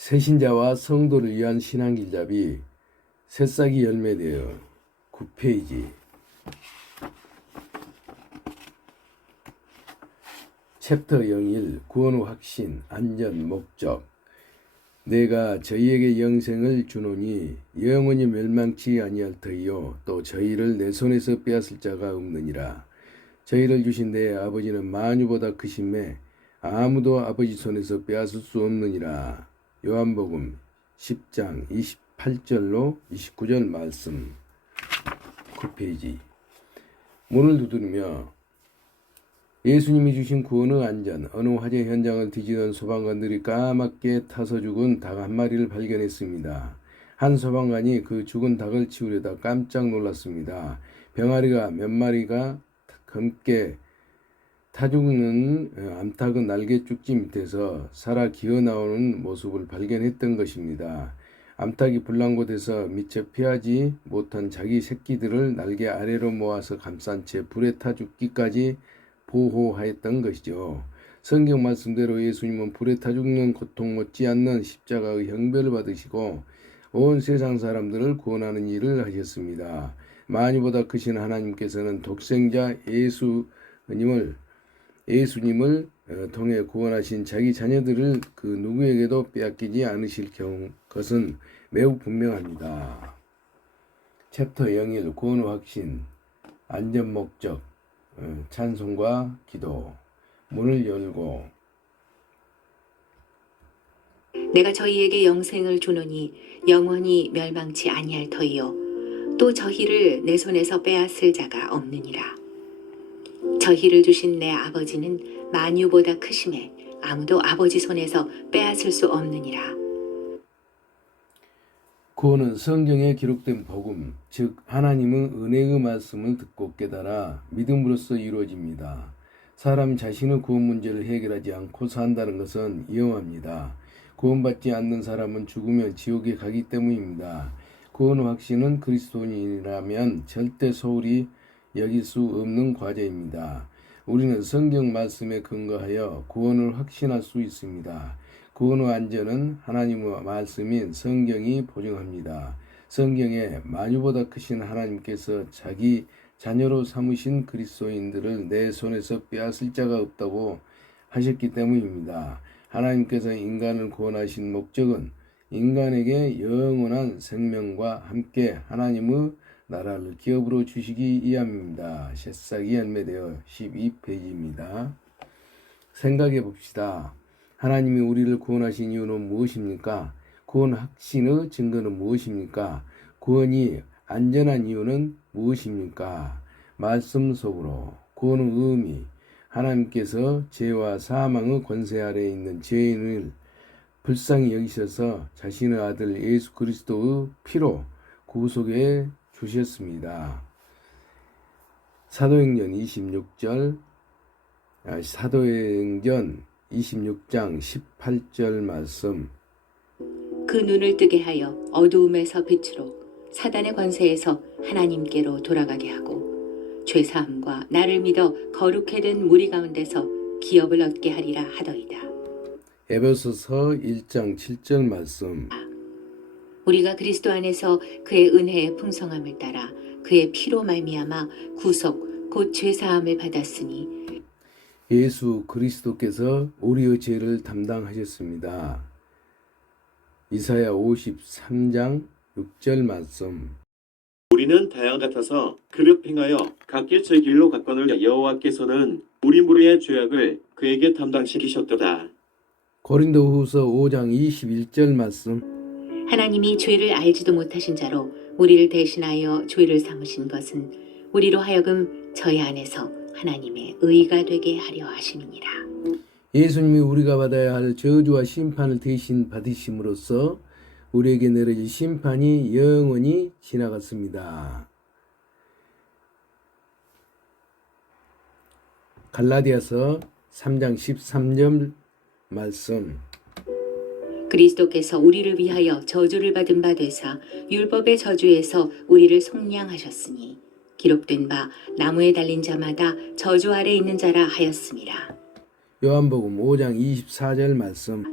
새신자와 성도를 위한 신앙길잡이 새싹이 열매되어 9페이지. 챕터 01 구원 후 확신, 안전, 목적. 내가 저희에게 영생을 주노니 영원히 멸망치 아니할 터이요 또 저희를 내 손에서 빼앗을 자가 없느니라. 저희를 주신 내 아버지는 만유보다 크심에 아무도 아버지 손에서 빼앗을 수 없느니라. 요한복음 10장 28절로 29절 말씀. 9페이지. 문을 두드리며 예수님이 주신 구원의 안전. 어느 화재 현장을 뒤지던 소방관들이 까맣게 타서 죽은 닭 한 마리를 발견했습니다. 한 소방관이 그 죽은 닭을 치우려다 깜짝 놀랐습니다. 병아리가 몇 마리가 검게 타죽는 암탉의 날개 쭉지 밑에서 살아 기어나오는 모습을 발견했던 것입니다. 암탉이 불난 곳에서 미처 피하지 못한 자기 새끼들을 날개 아래로 모아서 감싼 채 불에 타 죽기까지 보호하였던 것이죠. 성경 말씀대로 예수님은 불에 타 죽는 고통 못지 않는 십자가의 형벌을 받으시고 온 세상 사람들을 구원하는 일을 하셨습니다. 만유보다 크신 하나님께서는 독생자 예수님을 통해 구원하신 자기 자녀들을 그 누구에게도 빼앗기지 않으실 것은 매우 분명합니다. 챕터 01 구원 후 확신, 안전 목적, 찬송과 기도. 문을 열고 내가 저희에게 영생을 주노니 영원히 멸망치 아니할 터이요 또 저희를 내 손에서 빼앗을 자가 없느니라. 저희를 주신 내 아버지는 만유보다 크심에 아무도 아버지 손에서 빼앗을 수 없느니라. 구원은 성경에 기록된 복음, 즉 하나님의 은혜의 말씀을 듣고 깨달아 믿음으로써 이루어집니다. 사람 자신의 구원 문제를 해결하지 않고 산다는 것은 위험합니다. 구원받지 않는 사람은 죽으면 지옥에 가기 때문입니다. 구원 확신은 그리스도인이라면 절대 소홀히 여길 수 없는 과제입니다. 우리는 성경 말씀에 근거하여 구원을 확신할 수 있습니다. 구원의 안전은 하나님의 말씀인 성경이 보증합니다. 성경에 만유보다 크신 하나님께서 자기 자녀로 삼으신 그리스도인들을 내 손에서 빼앗을 자가 없다고 하셨기 때문입니다. 하나님께서 인간을 구원하신 목적은 인간에게 영원한 생명과 함께 하나님의 나라를 기업으로 주시기 위함입니다. 새싹이 열매되어 12페이지입니다. 생각해 봅시다. 하나님이 우리를 구원하신 이유는 무엇입니까? 구원 확신의 증거는 무엇입니까? 구원이 안전한 이유는 무엇입니까? 말씀 속으로 구원의 의미, 하나님께서 죄와 사망의 권세 아래에 있는 죄인을 불쌍히 여기셔서 자신의 아들 예수 그리스도의 피로 구속해 주셨습니다. 사도행전 26장 18절 말씀. 그 눈을 뜨게 하여 어두움에서 빛으로 사단의 권세에서 하나님께로 돌아가게 하고 죄사함과 나를 믿어 거룩해 된 무리 가운데서 기업을 얻게 하리라 하더이다. 에베소서 1장 7절 말씀. 우리가 그리스도 안에서 그의 은혜의 풍성함을 따라 그의 피로 말미암아 구속 곧 죄사함을 받았으니 예수 그리스도께서 우리의 죄를 담당하셨습니다. 이사야 53장 6절 말씀. 우리는 다양 같아서 그릇 행하여 각기 제 길로 갔거늘 여호와께서는 우리 무리의 죄악을 그에게 담당시키셨도다. 고린도후서 5장 21절 말씀. 하나님이 죄를 알지도 못하신 자로 우리를 대신하여 죄를 삼으신 것은 우리로 하여금 저희 안에서 하나님의 의가 되게 하려 하심이니라. 예수님이 우리가 받아야 할 저주와 심판을 대신 받으심으로써 우리에게 내려진 심판이 영원히 지나갔습니다. 갈라디아서 3장 13절 말씀. 그리스도께서 우리를 위하여 저주를 받은 바 되사 율법의 저주에서 우리를 속량하셨으니 기록된 바 나무에 달린 자마다 저주 아래 있는 자라 하였음이라. 요한복음 5장 24절 말씀.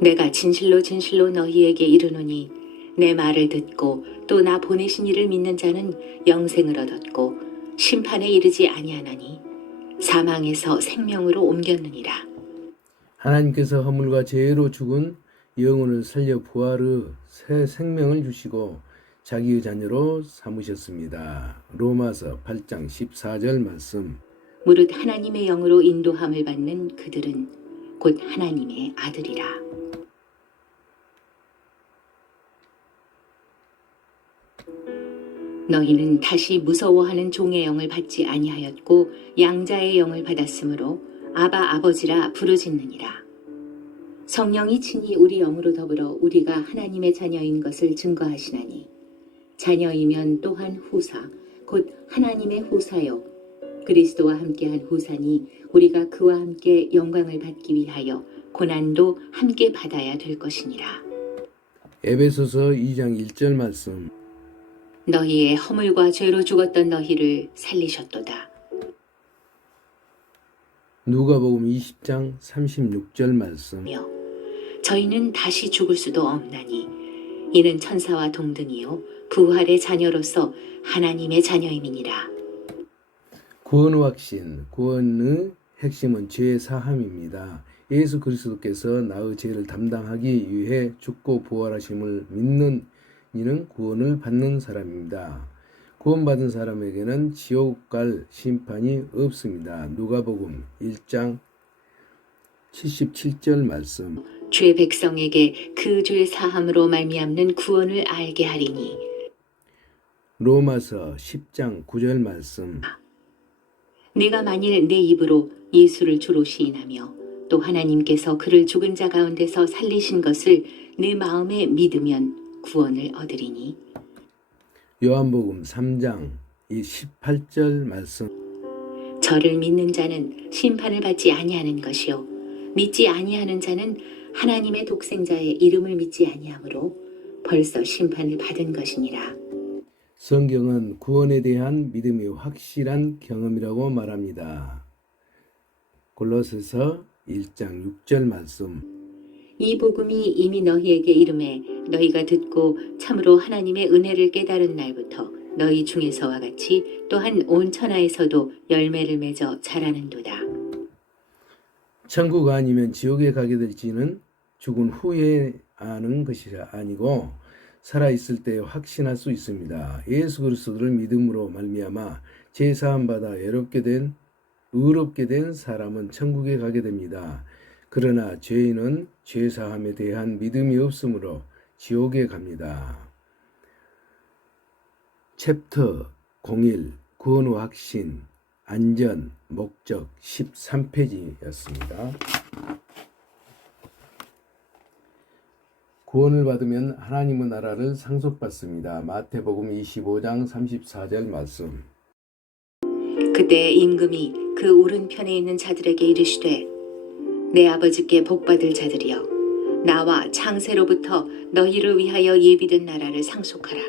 내가 진실로 진실로 너희에게 이르노니 내 말을 듣고 또 나 보내신 이를 믿는 자는 영생을 얻었고 심판에 이르지 아니하나니 사망에서 생명으로 옮겼느니라. 하나님께서 허물과 죄로 죽은 영혼을 살려 부활의 새 생명을 주시고 자기의 자녀로 삼으셨습니다. 로마서 8장 14절 말씀. 무릇 하나님의 영으로 인도함을 받는 그들은 곧 하나님의 아들이라. 너희는 다시 무서워하는 종의 영을 받지 아니하였고 양자의 영을 받았으므로 아바 아버지라 부르짖느니라. 성령이 친히 우리 영으로 더불어 우리가 하나님의 자녀인 것을 증거하시나니 자녀이면 또한 후사 곧 하나님의 후사요 그리스도와 함께한 후사니 우리가 그와 함께 영광을 받기 위하여 고난도 함께 받아야 될 것이니라. 에베소서 2장 1절 말씀. 너희의 허물과 죄로 죽었던 너희를 살리셨도다. 누가복음 20장 36절 말씀. 저희는 다시 죽을 수도 없나니 이는 천사와 동등이요 부활의 자녀로서 하나님의 자녀임이니라. 구원의 확신, 구원의 핵심은 죄 사함입니다. 예수 그리스도께서 나의 죄를 담당하기 위해 죽고 부활하심을 믿는 이는 구원을 받는 사람입니다. 구원받은 사람에게는 지옥 갈 심판이 없습니다. 누가복음 1장 77절 말씀. 주의 백성에게 그 죄 사함으로 말미암는 구원을 알게 하리니 로마서 10장 9절 말씀. 네가 만일 내 입으로 예수를 주로 시인하며 또 하나님께서 그를 죽은 자 가운데서 살리신 것을 내 마음에 믿으면 구원을 얻으리니. 요한복음 3장 18절 말씀. 저를 믿는 자는 심판을 받지 아니하는 것이요 믿지 아니하는 자는 하나님의 독생자의 이름을 믿지 아니하므로 벌써 심판을 받은 것이니라. 성경은 구원에 대한 믿음이 확실한 경험이라고 말합니다. 골로새서 1장 6절 말씀. 이 복음이 이미 너희에게 이름에 너희가 듣고 참으로 하나님의 은혜를 깨달은 날부터 너희 중에서와 같이 또한 온 천하에서도 열매를 맺어 자라는도다. 천국 아니면 지옥에 가게 될지는 죽은 후에 아는 것이 아니고 살아있을 때 확신할 수 있습니다. 예수 그리스도를 믿음으로 말미암아 죄 사함 받아 의롭게 된 사람은 천국에 가게 됩니다. 그러나 죄인은 죄 사함에 대한 믿음이 없으므로 지옥에 갑니다. 챕터 01 구원의 확신 안전 목적 13페이지였습니다. 구원을 받으면 하나님의 나라를 상속받습니다. 마태복음 25장 34절 말씀. 그때 임금이 그 오른편에 있는 자들에게 이르시되 내 아버지께 복받을 자들이여 나와 창세로부터 너희를 위하여 예비된 나라를 상속하라.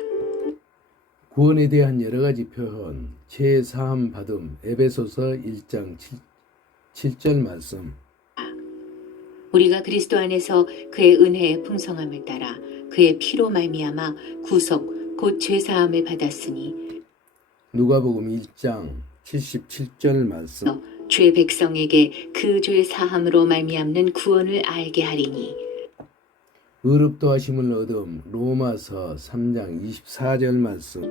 구원에 대한 여러 가지 표현, 죄 사함 받음, 에베소서 1장 7절 말씀. 우리가 그리스도 안에서 그의 은혜의 풍성함을 따라 그의 피로 말미암아 구속 곧 죄사함을 받았으니 누가복음 1장 77절 말씀. 주의 백성에게 그 죄 사함으로 말미암는 구원을 알게 하리니 의롭다 하심을 얻음. 로마서 3장 24절 말씀.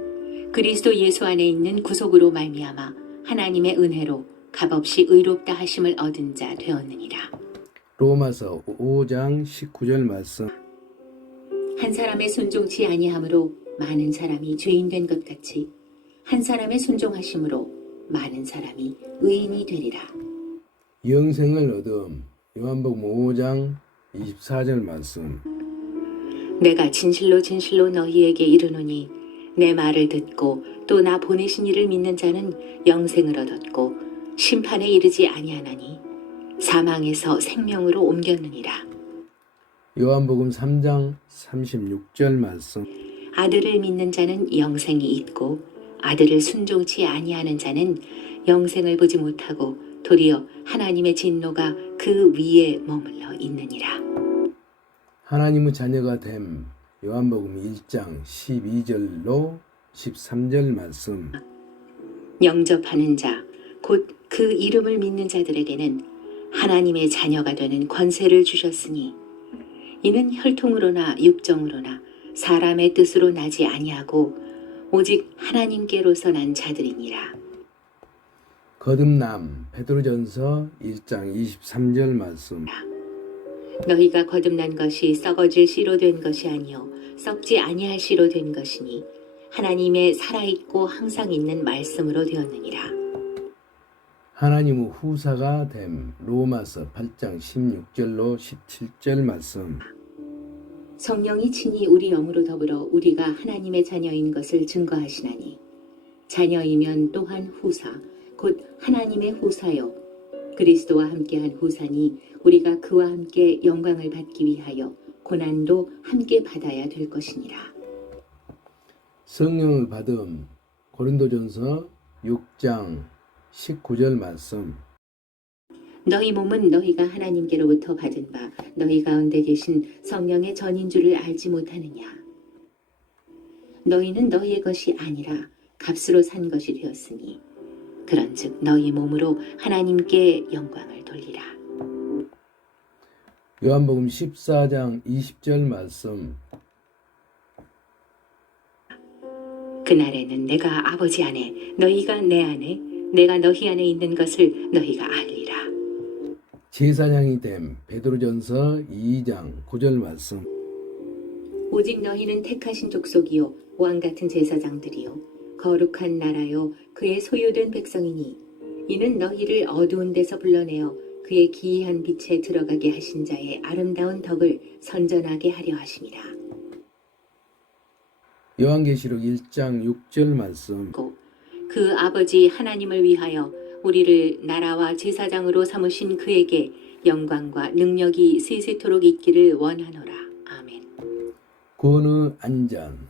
그리스도 예수 안에 있는 구속으로 말미암아 하나님의 은혜로 값없이 의롭다 하심을 얻은 자 되었느니라. 로마서 5장 19절 말씀. 한 사람의 순종치 아니함으로 많은 사람이 죄인 된 것 같이 한 사람의 순종하심으로 많은 사람이 의인이 되리라. 영생을 얻음. 요한복음 5장 24절 말씀. 내가 진실로 진실로 너희에게 이르노니 내 말을 듣고 또 나 보내신 이를 믿는 자는 영생을 얻었고 심판에 이르지 아니하나니 사망에서 생명으로 옮겼느니라. 요한복음 3장 36절 말씀. 아들을 믿는 자는 영생이 있고 아들을 순종치 아니하는 자는 영생을 보지 못하고 도리어 하나님의 진노가 그 위에 머물러 있느니라. 하나님의 자녀가 됨. 요한복음 1장 12절로 13절 말씀. 영접하는 자, 곧 그 이름을 믿는 자들에게는 하나님의 자녀가 되는 권세를 주셨으니 이는 혈통으로나 육정으로나 사람의 뜻으로 나지 아니하고 오직 하나님께로서 난 자들이니라. 거듭남. 베드로전서 1장 23절 말씀. 너희가 거듭난 것이 썩어질 씨로 된 것이 아니요 썩지 아니할 씨로 된 것이니 하나님의 살아있고 항상 있는 말씀으로 되었느니라. 하나님의 후사가 됨. 로마서 8장 16절로 17절 말씀. 성령이 친히 우리 영으로 더불어 우리가 하나님의 자녀인 것을 증거하시나니 자녀이면 또한 후사 곧 하나님의 후사요 그리스도와 함께한 후사니 우리가 그와 함께 영광을 받기 위하여 고난도 함께 받아야 될 것이니라. 성령을 받음. 고린도전서 6장 19절 말씀. 너희 몸은 너희가 하나님께로부터 받은 바 너희 가운데 계신 성령의 전인 줄을 알지 못하느냐. 너희는 너희의 것이 아니라 값으로 산 것이 되었으니 그런즉 너희 몸으로 하나님께 영광을 돌리라. 요한복음 14장 20절 말씀. 그날에는 내가 아버지 안에 너희가 내 안에 내가 너희 안에 있는 것을 너희가 알리라. 제사장이 됨. 베드로전서 2장 9절 말씀. 오직 너희는 택하신 족속이요 왕 같은 제사장들이요 거룩한 나라요 그의 소유된 백성이니 이는 너희를 어두운 데서 불러내어 그의 기이한 빛에 들어가게 하신 자의 아름다운 덕을 선전하게 하려 하심이라. 요한계시록 1장 6절 말씀. 그 아버지 하나님을 위하여 우리를 나라와 제사장으로 삼으신 그에게 영광과 능력이 세세토록 있기를 원하노라. 아멘. 구원의 안전.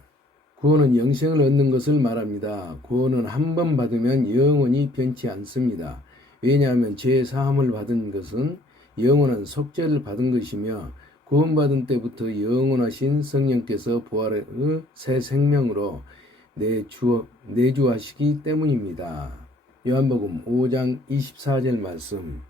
구원은 영생을 얻는 것을 말합니다. 구원은 한 번 받으면 영원히 변치 않습니다. 왜냐하면 죄 사함을 받은 것은 영원한 속죄를 받은 것이며 구원받은 때부터 영원하신 성령께서 부활의 새 생명으로 내주하시기 때문입니다. 요한복음 5장 24절 말씀.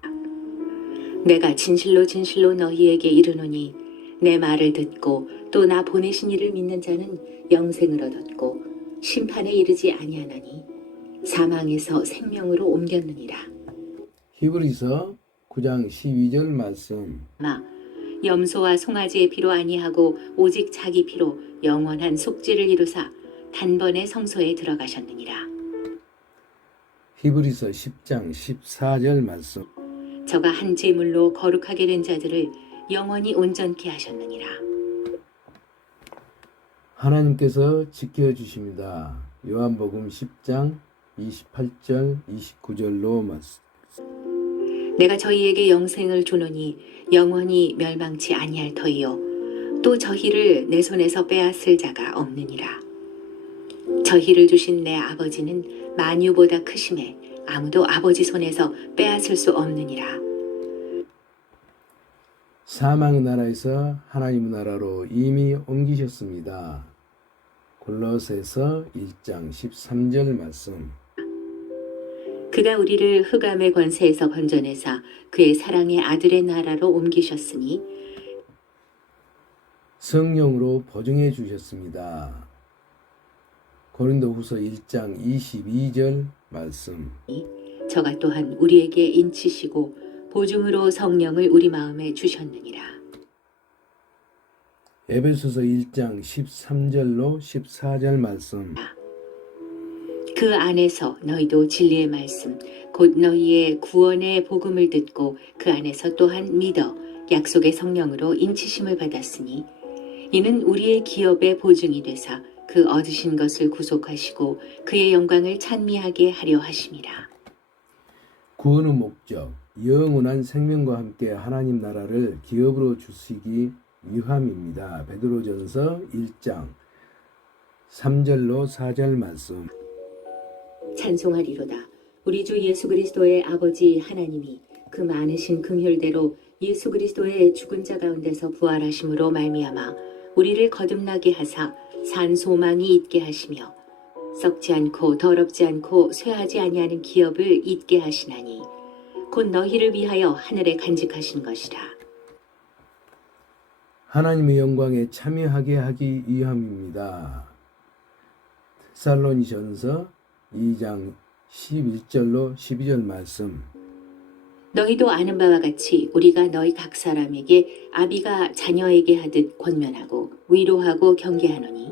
내가 진실로 진실로 너희에게 이르노니 내 말을 듣고 또 나 보내신 이를 믿는 자는 영생을 얻었고 심판에 이르지 아니하나니 사망에서 생명으로 옮겼느니라. 히브리서 9장 12절 말씀. 염소와 송아지의 피로 아니하고 오직 자기 피로 영원한 속죄를 이루사 단번에 성소에 들어가셨느니라. 히브리서 10장 14절 말씀. 저가 한 제물로 거룩하게 된 자들을 영원히 온전케 하셨느니라. 하나님께서 지켜주십니다. 요한복음 10장 28절 29절로 말씀. 내가 저희에게 영생을 주노니 영원히 멸망치 아니할 터이요 또 저희를 내 손에서 빼앗을 자가 없느니라. 저희를 주신 내 아버지는 만유보다 크심에 아무도 아버지 손에서 빼앗을 수 없느니라. 사망의 나라에서 하나님의 나라로 이미 옮기셨습니다. 골로새서 1장 13절 말씀. 그가 우리를 흑암의 권세에서 건져내사 그의 사랑의 아들의 나라로 옮기셨으니 성령으로 보증해 주셨습니다. 고린도후서 1장 22절 말씀. 저가 또한 우리에게 인치시고 보증으로 성령을 우리 마음에 주셨느니라. 에베소서 1장 13절로 14절 말씀. 그 안에서 너희도 진리의 말씀 곧 너희의 구원의 복음을 듣고 그 안에서 또한 믿어 약속의 성령으로 인치심을 받았으니 이는 우리의 기업의 보증이 되사 그 얻으신 것을 구속하시고 그의 영광을 찬미하게 하려 하심이라. 구원의 목적, 영원한 생명과 함께 하나님 나라를 기업으로 주시기 위함입니다. 베드로전서 1장 3절로 4절 말씀. 찬송하리로다. 우리 주 예수 그리스도의 아버지 하나님이 그 많으신 긍휼대로 예수 그리스도의 죽은 자 가운데서 부활하심으로 말미암아 우리를 거듭나게 하사 산 소망이 있게 하시며 썩지 않고 더럽지 않고 쇠하지 아니하는 기업을 잊게 하시나니 곧 너희를 위하여 하늘에 간직하신 것이라. 하나님의 영광에 참여하게 하기 위함입니다. 데살로니전서 2장 11절로 12절 말씀. 너희도 아는 바와 같이 우리가 너희 각 사람에게 아비가 자녀에게 하듯 권면하고 위로하고 경계하노니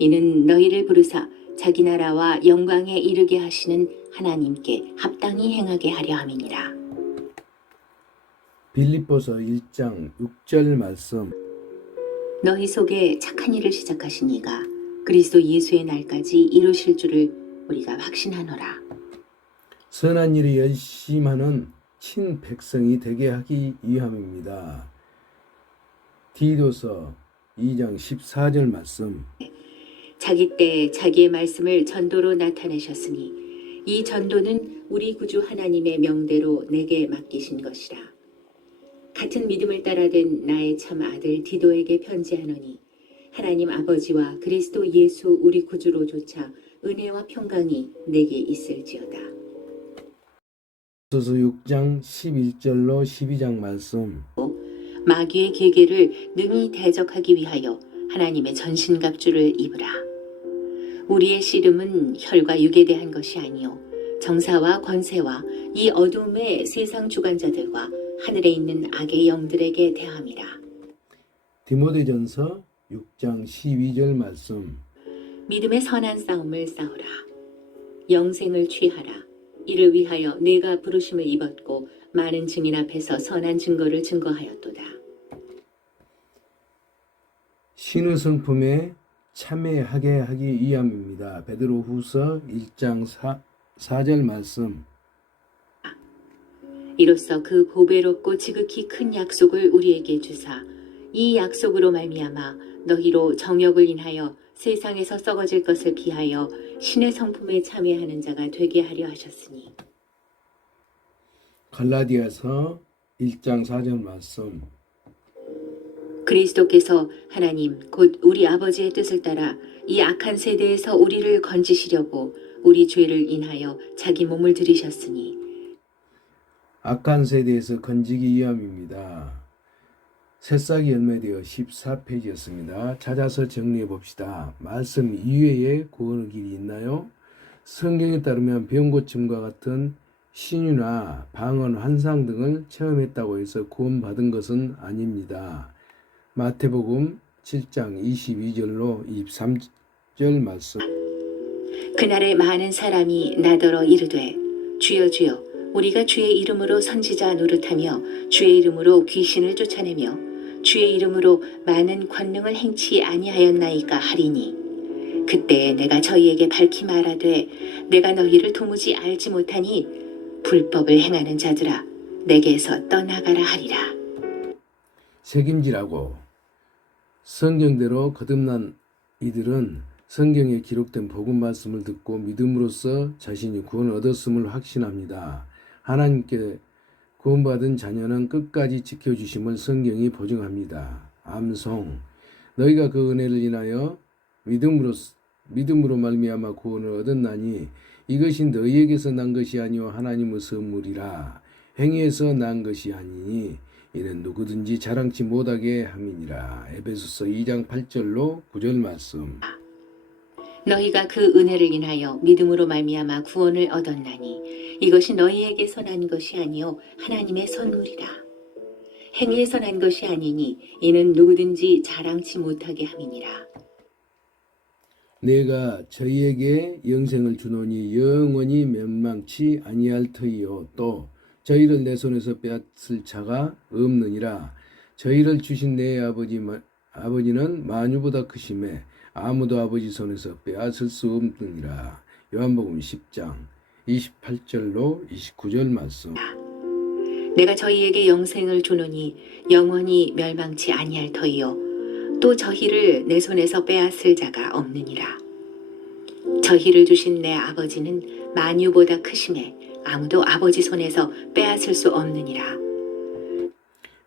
이는 너희를 부르사 자기 나라와 영광에 이르게 하시는 하나님께 합당히 행하게 하려 함이니라. 빌립보서 1장 6절 말씀. 너희 속에 착한 일을 시작하신 이가 그리스도 예수의 날까지 이루실 줄을 우리가 확신하노라. 선한 일이 열심하는 친백성이 되게 하기 위함입니다. 디도서 2장 14절 말씀. 자기 때 자기의 말씀을 전도로 나타내셨으니 이 전도는 우리 구주 하나님의 명대로 내게 맡기신 것이라. 같은 믿음을 따라 된 나의 참 아들 디도에게 편지하노니 하나님 아버지와 그리스도 예수 우리 구주로조차 은혜와 평강이 내게 있을지어다. 에베소서 6장 11절로 12장 말씀. 마귀의 계계를 능히 대적하기 위하여 하나님의 전신갑주를 입으라. 우리의 씨름은 혈과 육에 대한 것이 아니요 정사와 권세와 이 어둠의 세상 주관자들과 하늘에 있는 악의 영들에게 대함이라. 디모데전서 6장 12절 말씀. 믿음의 선한 싸움을 싸우라. 영생을 취하라. 이를 위하여 내가 부르심을 입었고 많은 증인 앞에서 선한 증거를 증거하였도다. 신의 성품에 참여하게 하기 위함입니다. 베드로후서 1장 4절 말씀. 이로써 그 보배롭고 지극히 큰 약속을 우리에게 주사 이 약속으로 말미암아 너희로 정욕을 인하여 세상에서 썩어질 것을 피하여 신의 성품에 참여하는 자가 되게 하려 하셨으니. 갈라디아서 1장 4절 말씀. 그리스도께서 하나님 곧 우리 아버지의 뜻을 따라 이 악한 세대에서 우리를 건지시려고 우리 죄를 인하여 자기 몸을 들이셨으니. 악한 세대에서 건지기 위함입니다. 새싹이 열매되어 14페이지였습니다. 찾아서 정리해 봅시다. 말씀 이외에 구원의 길이 있나요? 성경에 따르면 병고침과 같은 신유나 방언, 환상 등을 체험했다고 해서 구원받은 것은 아닙니다. 마태복음 7장 22절로 23절 말씀. 그날에 많은 사람이 나더러 이르되 주여 주여 우리가 주의 이름으로 선지자 노릇하며 주의 이름으로 귀신을 쫓아내며 주의 이름으로 많은 권능을 행치 아니하였나이까 하리니 그때 내가 저희에게 밝히 말하되 내가 너희를 도무지 알지 못하니 불법을 행하는 자들아 내게서 떠나가라 하리라. 책임지라고. 성경대로 거듭난 이들은 성경에 기록된 복음 말씀을 듣고 믿음으로써 자신이 구원을 얻었음을 확신합니다. 하나님께 구원받은 자녀는 끝까지 지켜주심을 성경이 보증합니다. 암송. 너희가 그 은혜를 인하여 믿음으로 말미암아 구원을 얻었나니 이것이 너희에게서 난 것이 아니요 하나님의 선물이라. 행위에서 난 것이 아니니 이는 누구든지 자랑치 못하게 함이니라. 에베소서 2장 8절로 9절 말씀. 너희가 그 은혜를 인하여 믿음으로 말미암아 구원을 얻었나니 이것이 너희에게서 난 것이 아니요 하나님의 선물이라. 행위에서 난 것이 아니니 이는 누구든지 자랑치 못하게 함이니라. 내가 저희에게 영생을 주노니 영원히 멸망치 아니할 터이요 또 저희를 내 손에서 빼앗을 자가 없느니라. 저희를 주신 내 아버지는 만유보다 크심에 아무도 아버지 손에서 빼앗을 수 없느니라. 요한복음 10장 28절로 29절 말씀. 내가 저희에게 영생을 주노니 영원히 멸망치 아니할 터이요 또 저희를 내 손에서 빼앗을 자가 없느니라. 저희를 주신 내 아버지는 만유보다 크심에 아무도 아버지 손에서 빼앗을 수 없느니라.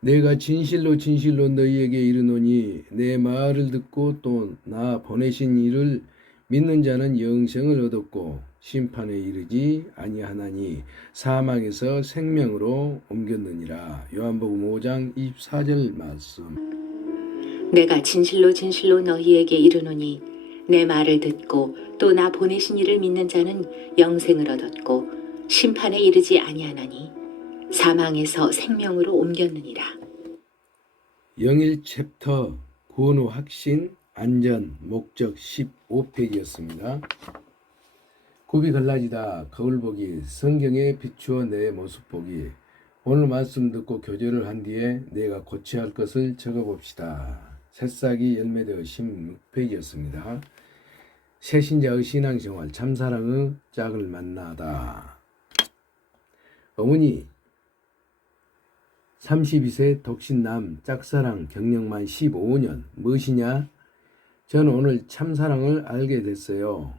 내가 진실로 진실로 너희에게 이르노니 내 말을 듣고 또 나 보내신 이를 믿는 자는 영생을 얻었고 심판에 이르지 아니하나니 사망에서 생명으로 옮겼느니라. 요한복음 5장 24절 말씀. 내가 진실로 진실로 너희에게 이르노니 내 말을 듣고 또 나 보내신 이를 믿는 자는 영생을 얻었고 심판에 이르지 아니하나니 사망에서 생명으로 옮겼느니라. 영일 챕터 구원 후 확신 안전 목적 15페이지였습니다. 굽이 갈라지다 거울 보기 성경에 비추어 내 모습 보기. 오늘 말씀 듣고 교제를 한 뒤에 내가 고쳐야 할 것을 적어봅시다. 새싹이 열매되어 16페이지였습니다. 새신자의 신앙생활 참사랑의 짝을 만나다. 어머니 32세 독신남 짝사랑 경력만 15년 무엇이냐? 저는 오늘 참사랑을 알게 됐어요.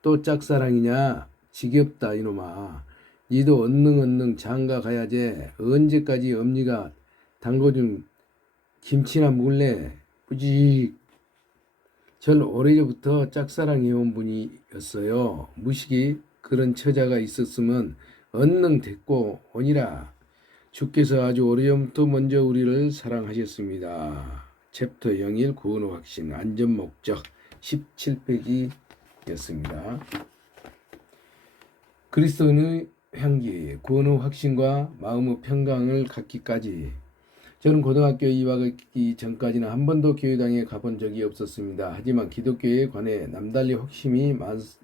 또 짝사랑이냐? 지겹다 이놈아. 니도 언능 장가 가야지. 언제까지 엄니가 담궈준 김치나 먹을래? 뿌직. 절 오래전부터 짝사랑해온 분이었어요. 무식이 그런 처자가 있었으면 언능 데리고 오니라. 주께서 아주 오래전부터 먼저 우리를 사랑하셨습니다. 챕터 01 구원 후 확신 안전 목적 17페이지였습니다. 그리스도인의 향기 구원 후 확신과 마음의 평강을 갖기까지. 저는 고등학교에 입학하기 전까지는 한 번도 교회당에 가본 적이 없었습니다. 하지만 기독교에 관해 남달리 확신이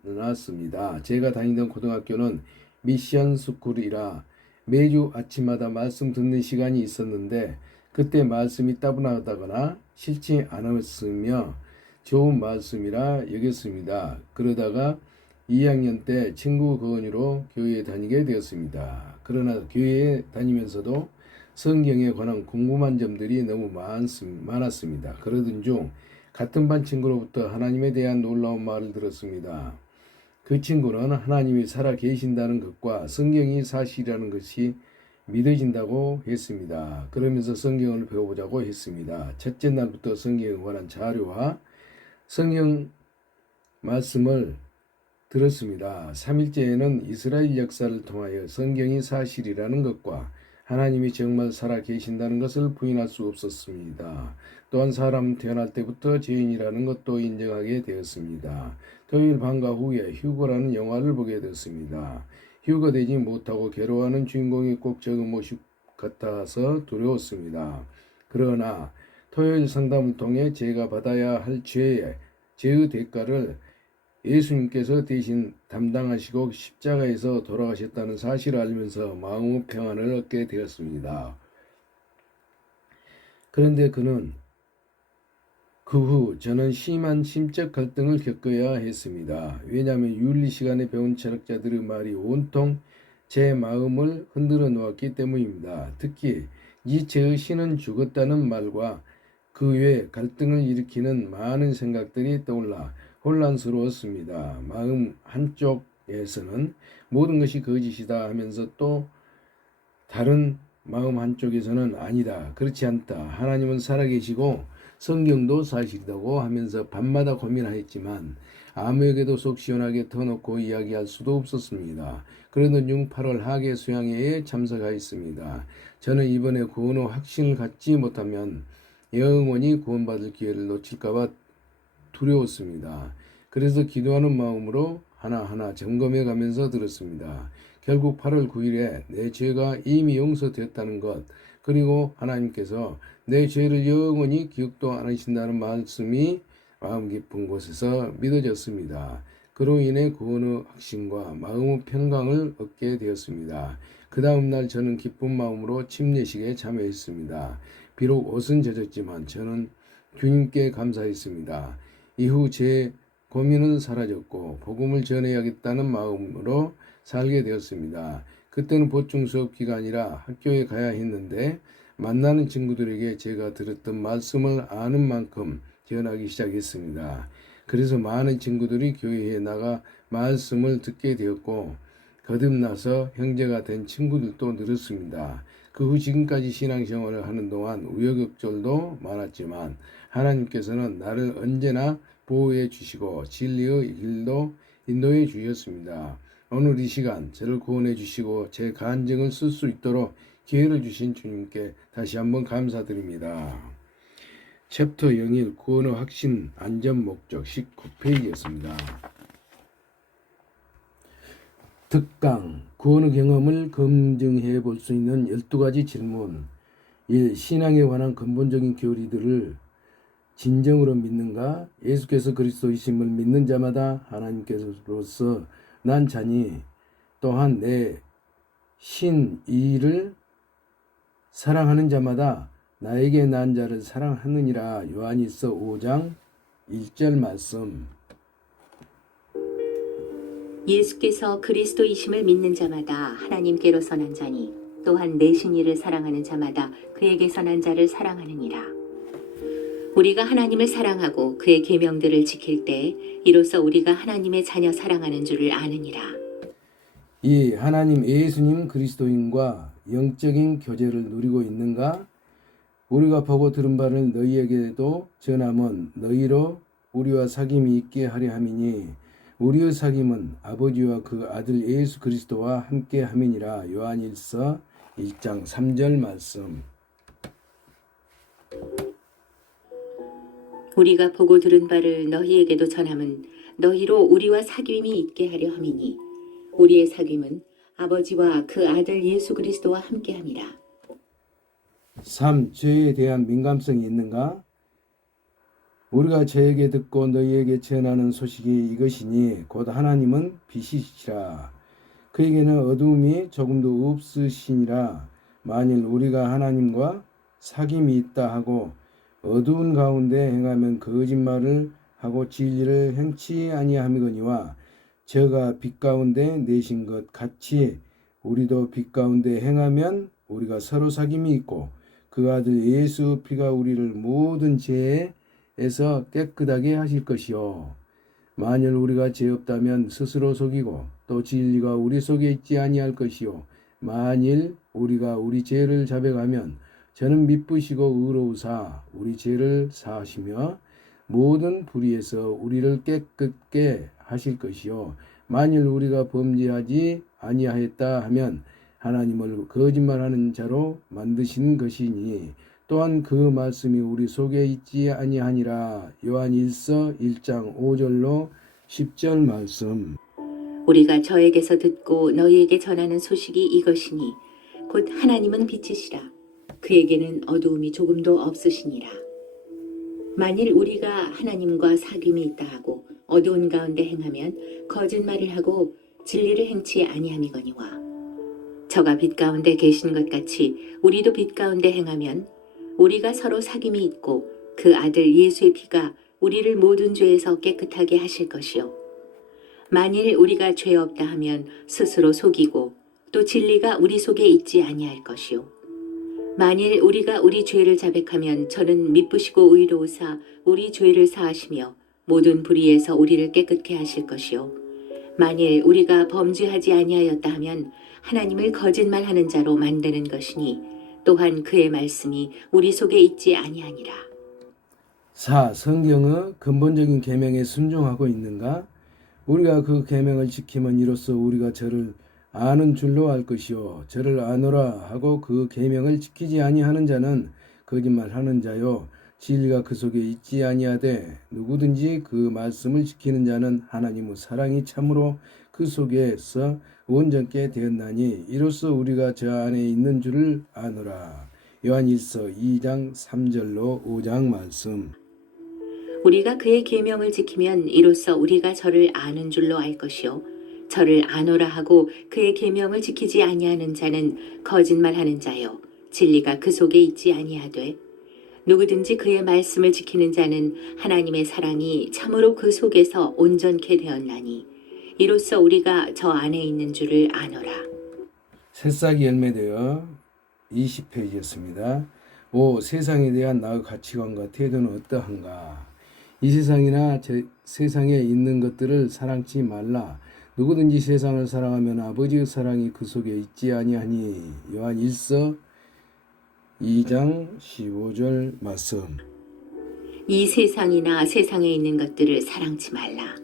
많았습니다. 제가 다니던 고등학교는 미션 스쿨이라 매주 아침마다 말씀 듣는 시간이 있었는데 그때 말씀이 따분하다거나 싫지 않았으며 좋은 말씀이라 여겼습니다. 그러다가 2학년 때 친구 거언으로 교회에 다니게 되었습니다. 그러나 교회에 다니면서도 성경에 관한 궁금한 점들이 너무 많았습니다. 그러던 중 같은 반 친구로부터 하나님에 대한 놀라운 말을 들었습니다. 그 친구는 하나님이 살아 계신다는 것과 성경이 사실이라는 것이 믿어진다고 했습니다. 그러면서 성경을 배워보자고 했습니다. 첫째 날부터 성경에 관한 자료와 성경 말씀을 들었습니다. 3일째에는 이스라엘 역사를 통하여 성경이 사실이라는 것과 하나님이 정말 살아 계신다는 것을 부인할 수 없었습니다. 또한 사람 태어날 때부터 죄인이라는 것도 인정하게 되었습니다. 토요일 방과 후에 휴거라는 영화를 보게 되었습니다. 휴거 되지 못하고 괴로워하는 주인공이 꼭 저의 모습 같아서 두려웠습니다. 그러나 토요일 상담을 통해 제가 받아야 할 죄의 대가를 예수님께서 대신 담당하시고 십자가에서 돌아가셨다는 사실을 알면서 마음의 평안을 얻게 되었습니다. 그런데 그 후 저는 심한 심적 갈등을 겪어야 했습니다. 왜냐하면 윤리 시간에 배운 철학자들의 말이 온통 제 마음을 흔들어 놓았기 때문입니다. 특히 니체의 신은 죽었다는 말과 그 외 갈등을 일으키는 많은 생각들이 떠올라 혼란스러웠습니다. 마음 한쪽에서는 모든 것이 거짓이다 하면서 또 다른 마음 한쪽에서는 아니다. 그렇지 않다. 하나님은 살아계시고 성경도 사실이라고 하면서 밤마다 고민하였지만 아무에게도 속 시원하게 터놓고 이야기할 수도 없었습니다. 그러던 중 8월 하계 수양회에 참석하였습니다. 저는 이번에 구원 후 확신을 갖지 못하면 영원히 구원받을 기회를 놓칠까봐 두려웠습니다. 그래서 기도하는 마음으로 하나하나 점검해 가면서 들었습니다. 결국 8월 9일에 내 죄가 이미 용서되었다는 것, 그리고 하나님께서 내 죄를 영원히 기억도 안 하신다는 말씀이 마음 깊은 곳에서 믿어졌습니다. 그로 인해 구원의 확신과 마음의 평강을 얻게 되었습니다. 그 다음 날 저는 기쁜 마음으로 침례식에 참여했습니다. 비록 옷은 젖었지만 저는 주님께 감사했습니다. 이후 제 고민은 사라졌고 복음을 전해야겠다는 마음으로 살게 되었습니다. 그때는 보충 수업 기간이라 학교에 가야 했는데 만나는 친구들에게 제가 들었던 말씀을 아는 만큼 전하기 시작했습니다. 그래서 많은 친구들이 교회에 나가 말씀을 듣게 되었고 거듭나서 형제가 된 친구들도 늘었습니다. 그 후 지금까지 신앙생활을 하는 동안 우여곡절도 많았지만 하나님께서는 나를 언제나 보호해 주시고 진리의 길도 인도해 주셨습니다. 오늘 이 시간 저를 구원해 주시고 제 간증을 쓸 수 있도록 기회를 주신 주님께 다시 한번 감사드립니다. 챕터 01 구원의 확신 안전 목적 19페이지였습니다. 특강 구원의 경험을 검증해 볼 수 있는 12가지 질문. 1. 신앙에 관한 근본적인 교리들을 진정으로 믿는가? 예수께서 그리스도이심을 믿는 자마다 하나님께로서 난 자니 또한 내 신이를 사랑하는 자마다 나에게 난 자를 사랑하느니라. 요한일서 5장 1절 말씀. 예수께서 그리스도이심을 믿는 자마다 하나님께로서 난 자니 또한 내 신이를 사랑하는 자마다 그에게서 난 자를 사랑하느니라. 우리가 하나님을 사랑하고 그의 계명들을 지킬 때 이로써 우리가 하나님의 자녀 사랑하는 줄을 아느니라. 이 하나님 예수님 그리스도인과 영적인 교제를 누리고 있는가? 우리가 보고 들은 바를 너희에게도 전함은 너희로 우리와 사귐이 있게 하려 함이니 우리의 사귐은 아버지와 그 아들 예수 그리스도와 함께 함이니라. 요한일서 1장 3절 말씀. 우리가 보고 들은 바를 너희에게도 전함은 너희로 우리와 사귐이 있게 하려 함이니 우리의 사귐은 아버지와 그 아들 예수 그리스도와 함께 함이라. 3. 죄에 대한 민감성이 있는가? 우리가 저에게 듣고 너희에게 전하는 소식이 이것이니 곧 하나님은 빛이시라. 그에게는 어두움이 조금도 없으시니라. 만일 우리가 하나님과 사귐이 있다 하고 어두운 가운데 행하면 거짓말을 하고 진리를 행치 아니함이거니와 저가 빛 가운데 내신 것 같이 우리도 빛 가운데 행하면 우리가 서로 사귐이 있고 그 아들 예수 피가 우리를 모든 죄에서 깨끗하게 하실 것이요. 만일 우리가 죄 없다면 스스로 속이고 또 진리가 우리 속에 있지 아니할 것이요. 만일 우리가 우리 죄를 자백하면 저는 미쁘시고 의로우사 우리 죄를 사하시며 모든 불의에서 우리를 깨끗게 하실 것이요. 만일 우리가 범죄하지 아니하였다 하면 하나님을 거짓말하는 자로 만드신 것이니 또한 그 말씀이 우리 속에 있지 아니하니라. 요한일서 1장 5절로 10절 말씀. 우리가 저에게서 듣고 너희에게 전하는 소식이 이것이니 곧 하나님은 빛이시라. 그에게는 어두움이 조금도 없으시니라. 만일 우리가 하나님과 사귐이 있다 하고 어두운 가운데 행하면 거짓말을 하고 진리를 행치 아니함이거니와 저가 빛 가운데 계신 것 같이 우리도 빛 가운데 행하면 우리가 서로 사귐이 있고 그 아들 예수의 피가 우리를 모든 죄에서 깨끗하게 하실 것이요. 만일 우리가 죄 없다 하면 스스로 속이고 또 진리가 우리 속에 있지 아니할 것이요. 만일 우리가 우리 죄를 자백하면 저는 미쁘시고 의로우사 우리 죄를 사하시며 모든 불의에서 우리를 깨끗게 하실 것이요. 만일 우리가 범죄하지 아니하였다 하면 하나님을 거짓말하는 자로 만드는 것이니 또한 그의 말씀이 우리 속에 있지 아니하니라. 4. 성경의 근본적인 계명에 순종하고 있는가? 우리가 그 계명을 지키면 이로써 우리가 저를 아는 줄로 알 것이요. 저를 아노라 하고 그 계명을 지키지 아니하는 자는 거짓말하는 자요. 진리가 그 속에 있지 아니하되 누구든지 그 말씀을 지키는 자는 하나님의 사랑이 참으로 그 속에서 온전케 되었나니 이로써 우리가 저 안에 있는 줄을 아노라. 요한일서 2장 3절로 5장 말씀. 우리가 그의 계명을 지키면 이로써 우리가 저를 아는 줄로 알 것이요. 저를 아노라 하고 그의 계명을 지키지 아니하는 자는 거짓말하는 자요. 진리가 그 속에 있지 아니하되 누구든지 그의 말씀을 지키는 자는 하나님의 사랑이 참으로 그 속에서 온전케 되었나니 이로써 우리가 저 안에 있는 줄을 아노라. 새싹이 열매되어 20페이지였습니다. 5. 세상에 대한 나의 가치관과 태도는 어떠한가? 이 세상이나 세상에 있는 것들을 사랑치 말라. 누구든지 세상을 사랑하면 아버지의 사랑이 그 속에 있지 아니하니. 요한 1서 2장 15절 말씀. 이 세상이나 세상에 있는 것들을 사랑치 말라.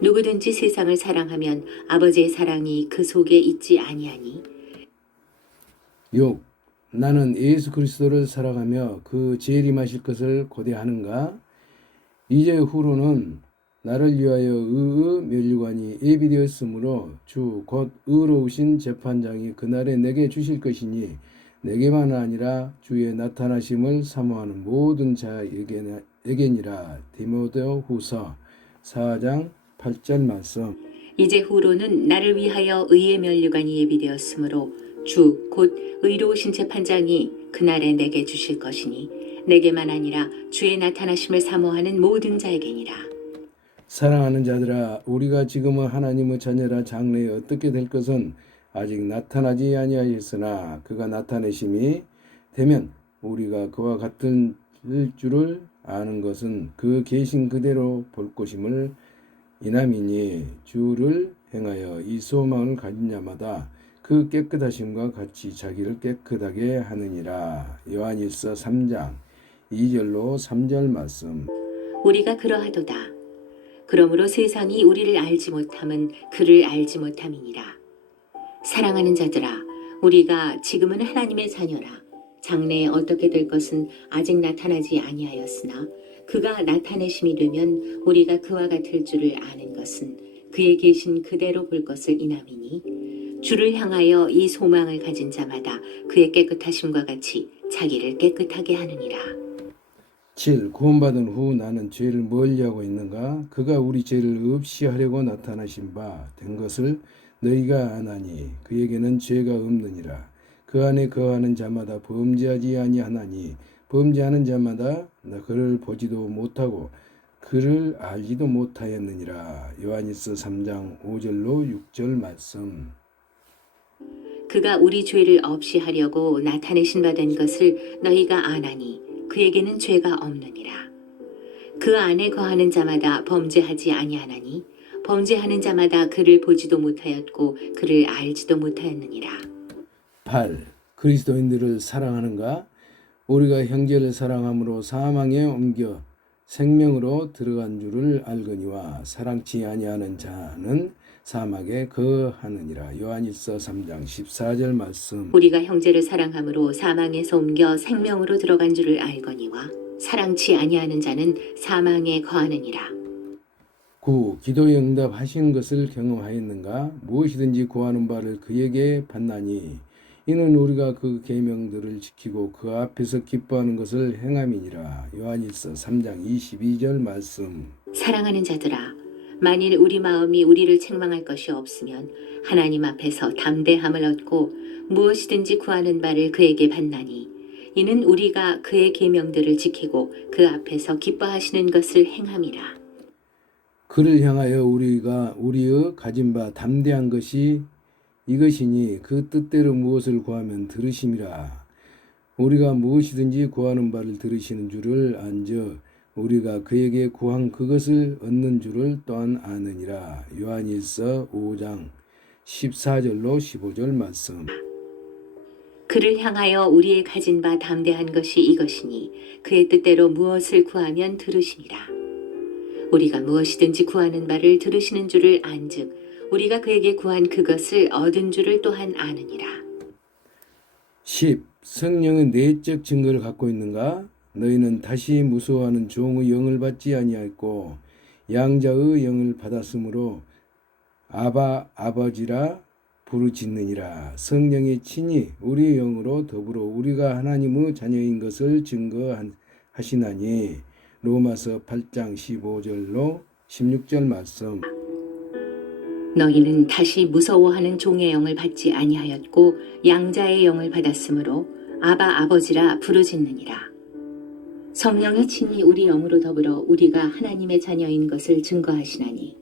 누구든지 세상을 사랑하면 아버지의 사랑이 그 속에 있지 아니하니. 6. 나는 예수 그리스도를 사랑하며 그 재림하실 것을 고대하는가? 이제 후로는 나를 위하여 의의 면류관이 예비되었으므로 주 곧 의로우신 재판장이 그날에 내게 주실 것이니 내게만 아니라 주의 나타나심을 사모하는 모든 자에게니라. 디모데 후서 4장 8절 말씀. 이제 후로는 나를 위하여 의의 면류관이 예비되었으므로 주 곧 의로우신 재판장이 그날에 내게 주실 것이니 내게만 아니라 주의 나타나심을 사모하는 모든 자에게니라. 사랑하는 자들아, 우리가 지금은 하나님의 자녀라. 장래에 어떻게 될 것은 아직 나타나지 아니하였으나 그가 나타내심이 되면 우리가 그와 같은 줄을 아는 것은 그 계신 그대로 볼 것임을 이남이니 주를 행하여 이 소망을 가진 자마다 그 깨끗하심과 같이 자기를 깨끗하게 하느니라. 요한일서 3장 2절로 3절 말씀. 우리가 그러하도다. 그러므로 세상이 우리를 알지 못함은 그를 알지 못함이니라. 사랑하는 자들아, 우리가 지금은 하나님의 자녀라. 장래에 어떻게 될 것은 아직 나타나지 아니하였으나 그가 나타내심이 되면 우리가 그와 같을 줄을 아는 것은 그의 계신 그대로 볼 것을 이남이니 주를 향하여 이 소망을 가진 자마다 그의 깨끗하심과 같이 자기를 깨끗하게 하느니라. 7. 구원받은 후 나는 죄를 멀리하고 있는가? 그가 우리 죄를 없이 하려고 나타나신 바 된 것을 너희가 아나니 그에게는 죄가 없느니라. 그 안에 거하는 자마다 범죄하지 아니하나니 범죄하는 자마다 그를 보지도 못하고 그를 알지도 못하였느니라. 요한일서 3장 5절로 6절 말씀. 그가 우리 죄를 없이 하려고 나타내신 바 된 것을 너희가 아나니 그에게는 죄가 없느니라. 그 안에 거하는 자마다 범죄하지 아니하나니 범죄하는 자마다 그를 보지도 못하였고 그를 알지도 못하였느니라. 8. 그리스도인들을 사랑하는가? 우리가 형제를 사랑함으로 사망에 옮겨 생명으로 들어간 줄을 알거니와 사랑치 아니하는 자는 사막에 거하느니라. 요한일서 3장 14절 말씀. 우리가 형제를 사랑함으로 사망에서 옮겨 생명으로 들어간 줄을 알거니와 사랑치 아니하는 자는 사망에 거하느니라. 9. 기도에 응답하신 것을 경험하였는가? 무엇이든지 구하는 바를 그에게 받나니 이는 우리가 그 계명들을 지키고 그 앞에서 기뻐하는 것을 행함이니라. 요한일서 3장 22절 말씀. 사랑하는 자들아, 만일 우리 마음이 우리를 책망할 것이 없으면 하나님 앞에서 담대함을 얻고 무엇이든지 구하는 바를 그에게 받나니 이는 우리가 그의 계명들을 지키고 그 앞에서 기뻐하시는 것을 행함이라. 그를 향하여 우리가 우리의 가진 바 담대한 것이 이것이니 그 뜻대로 무엇을 구하면 들으심이라. 우리가 무엇이든지 구하는 바를 들으시는 줄을 안저 우리가 그에게 구한 그것을 얻는 줄을 또한 아느니라. 요한일서 5장 14절로 15절 말씀. 그를 향하여 우리의 가진 바 담대한 것이 이것이니 그의 뜻대로 무엇을 구하면 들으심이라. 우리가 무엇이든지 구하는 바를 들으시는 줄을 안즉 우리가 그에게 구한 그것을 얻은 줄을 또한 아느니라. 10. 성령의 내적 증거를 갖고 있는가? 너희는 다시 무서워하는 종의 영을 받지 아니하였고 양자의 영을 받았으므로 아바 아버지라 부르짖느니라. 성령이 친히 우리의 영으로 더불어 우리가 하나님의 자녀인 것을 증거하시나니. 로마서 8장 15절로 16절 말씀. 너희는 다시 무서워하는 종의 영을 받지 아니하였고 양자의 영을 받았으므로 아바 아버지라 부르짖느니라. 성령이 친히 우리 영으로 더불어 우리가 하나님의 자녀인 것을 증거하시나니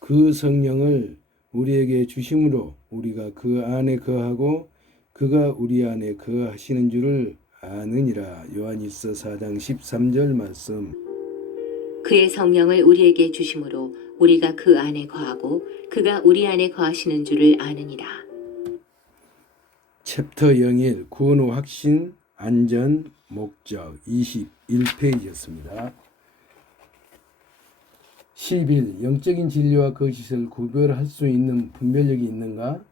그 성령을 우리에게 주심으로 우리가 그 안에 거하고 그가 우리 안에 거하시는 줄을 아느니라. 요한일서 4장 13절 말씀. 그의 성령을 우리에게 주심으로 우리가 그 안에 거하고 그가 우리 안에 거하시는 줄을 아느니라. 챕터 01 구원 후 확신 안전, 목적 21페이지였습니다. 11. 영적인 진리와 거짓을 구별할 수 있는 분별력이 있는가?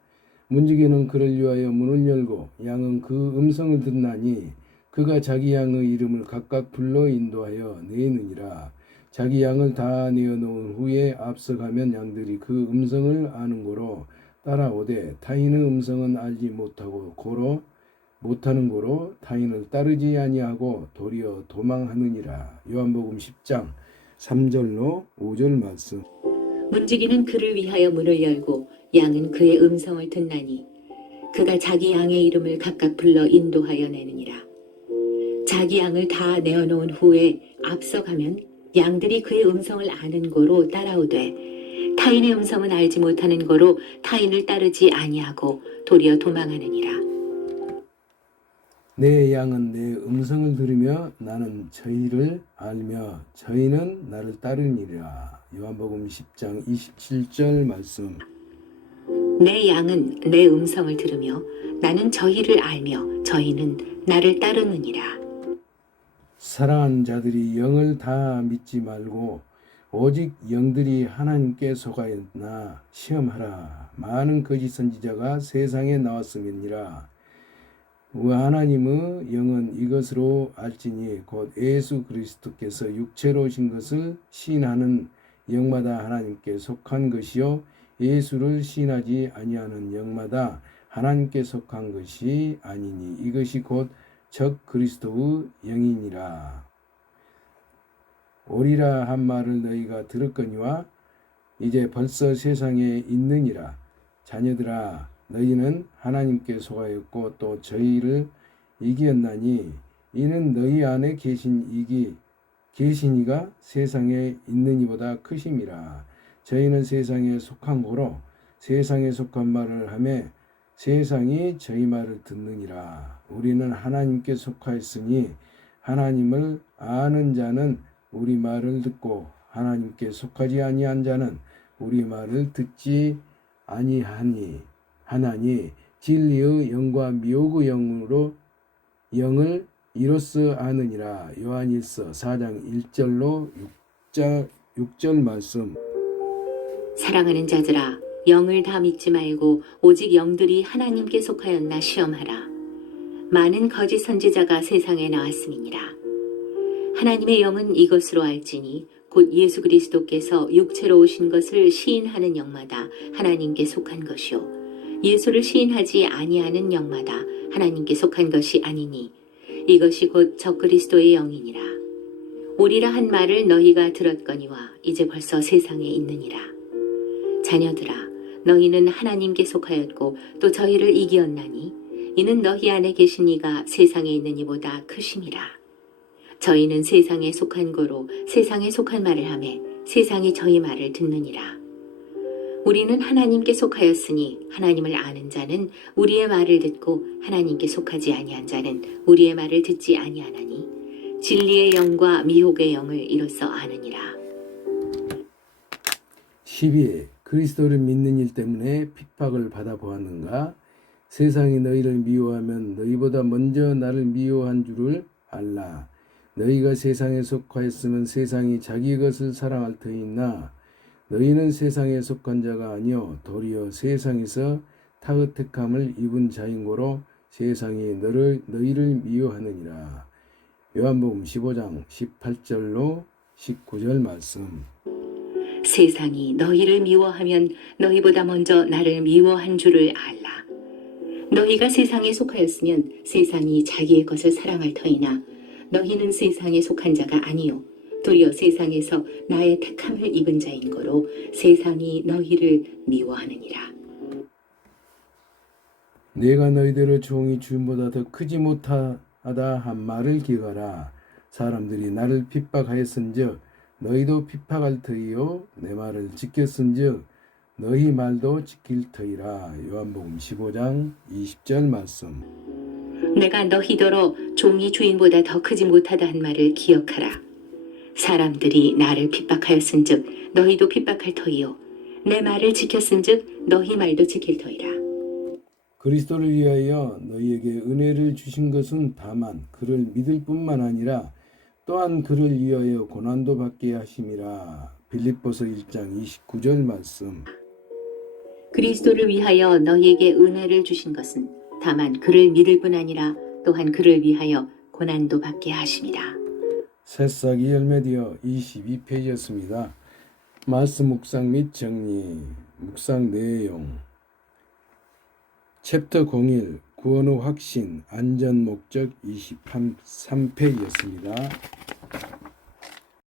문지기는 그를 위하여 문을 열고 양은 그 음성을 듣나니 그가 자기 양의 이름을 각각 불러 인도하여 내느니라. 자기 양을 다 내어놓은 후에 앞서가면 양들이 그 음성을 아는 고로 따라오되 타인의 음성은 알지 못하는 고로 타인을 따르지 아니하고 도리어 도망하느니라. 요한복음 10장 3절로 5절 말씀. 문지기는 그를 위하여 문을 열고 양은 그의 음성을 듣나니 그가 자기 양의 이름을 각각 불러 인도하여 내느니라. 자기 양을 다 내어놓은 후에 앞서가면 양들이 그의 음성을 아는 고로 따라오되 타인의 음성은 알지 못하는 고로 타인을 따르지 아니하고 도리어 도망하느니라. 내 양은 내 음성을 들으며 나는 저희를 알며 저희는 나를 따르니라. 요한복음 10장 27절 말씀. 내 양은 내 음성을 들으며 나는 저희를 알며 저희는 나를 따르느니라. 사랑하는 자들이 영을 다 믿지 말고 오직 영들이 하나님께 속하였나 시험하라. 많은 거짓 선지자가 세상에 나왔음이니라. 하나님의 영은 이것으로 알지니 곧 예수 그리스도께서 육체로 오신 것을 시인하는 영마다 하나님께 속한 것이요 예수를 시인하지 아니하는 영마다 하나님께 속한 것이 아니니 이것이 곧 적 그리스도의 영이니라. 오리라 한 말을 너희가 들었거니와 이제 벌써 세상에 있느니라. 자녀들아 너희는 하나님께 속하였고 또 저희를 이기었나니 이는 너희 안에 계신 이가 세상에 있는 이보다 크심이라. 저희는 세상에 속한 고로 세상에 속한 말을 하매 세상이 저희 말을 듣느니라. 우리는 하나님께 속하였으니 하나님을 아는 자는 우리 말을 듣고 하나님께 속하지 아니한 자는 우리 말을 듣지 아니하니 진리의 영과 미혹의 영을 이로써 아느니라. 요한일서 4장 1절로 6절 말씀. 사랑하는 자들아 영을 다 믿지 말고 오직 영들이 하나님께 속하였나 시험하라. 많은 거짓 선지자가 세상에 나왔음이니라. 하나님의 영은 이것으로 알지니 곧 예수 그리스도께서 육체로 오신 것을 시인하는 영마다 하나님께 속한 것이요 예수를 시인하지 아니하는 영마다 하나님께 속한 것이 아니니 이것이 곧 적 그리스도의 영이니라. 오리라 한 말을 너희가 들었거니와 이제 벌써 세상에 있느니라. 자녀들아 너희는 하나님께 속하였고 또 저희를 이기었나니 이는 너희 안에 계신 이가 세상에 있는 이보다 크심이라. 저희는 세상에 속한 고로 세상에 속한 말을 하매 세상이 저희 말을 듣느니라. 우리는 하나님께 속하였으니 하나님을 아는 자는 우리의 말을 듣고 하나님께 속하지 아니한 자는 우리의 말을 듣지 아니하나니 진리의 영과 미혹의 영을 이로써 아느니라. 12. 그리스도를 믿는 일 때문에 핍박을 받아보았는가? 세상이 너희를 미워하면 너희보다 먼저 나를 미워한 줄을 알라. 너희가 세상에 속하였으면 세상이 자기 것을 사랑할 터이나 너희는 세상에 속한 자가 아니요 도리어 세상에서 타의 택함을 입은 자인 고로 세상이 너희를 미워하느니라. 요한복음 15장 18절로 19절 말씀. 세상이 너희를 미워하면 너희보다 먼저 나를 미워한 줄을 알라. 너희가 세상에 속하였으면 세상이 자기의 것을 사랑할 터이나 너희는 세상에 속한 자가 아니요 도리어 세상에서 나의 택함을 입은 자인 거로 세상이 너희를 미워하느니라. 내가 너희들의 종이 주인보다 더 크지 못하다 한 말을 기억하라. 사람들이 나를 핍박하였은즉 너희도 핍박할 터이요 내 말을 지켰은즉 너희 말도 지킬 터이라. 요한복음 15장 20절 말씀. 내가 너희더러 종이 주인보다 더 크지 못하다 한 말을 기억하라. 사람들이 나를 핍박하였은즉 너희도 핍박할 터이요 내 말을 지켰은즉 너희 말도 지킬 터이라. 그리스도를 위하여 너희에게 은혜를 주신 것은 다만 그를 믿을 뿐만 아니라 또한 그를 위하여 고난도 받게 하심이라. 빌립보서 1장 29절 말씀. 그리스도를 위하여 너희에게 은혜를 주신 것은 다만 그를 믿을 뿐 아니라 또한 그를 위하여 고난도 받게 하심이라. 새싹이 열매되어 22페이지였습니다. 말씀 묵상 및 정리. 묵상 내용. 챕터 01 구원 후 확신 안전 목적 23페이지였습니다.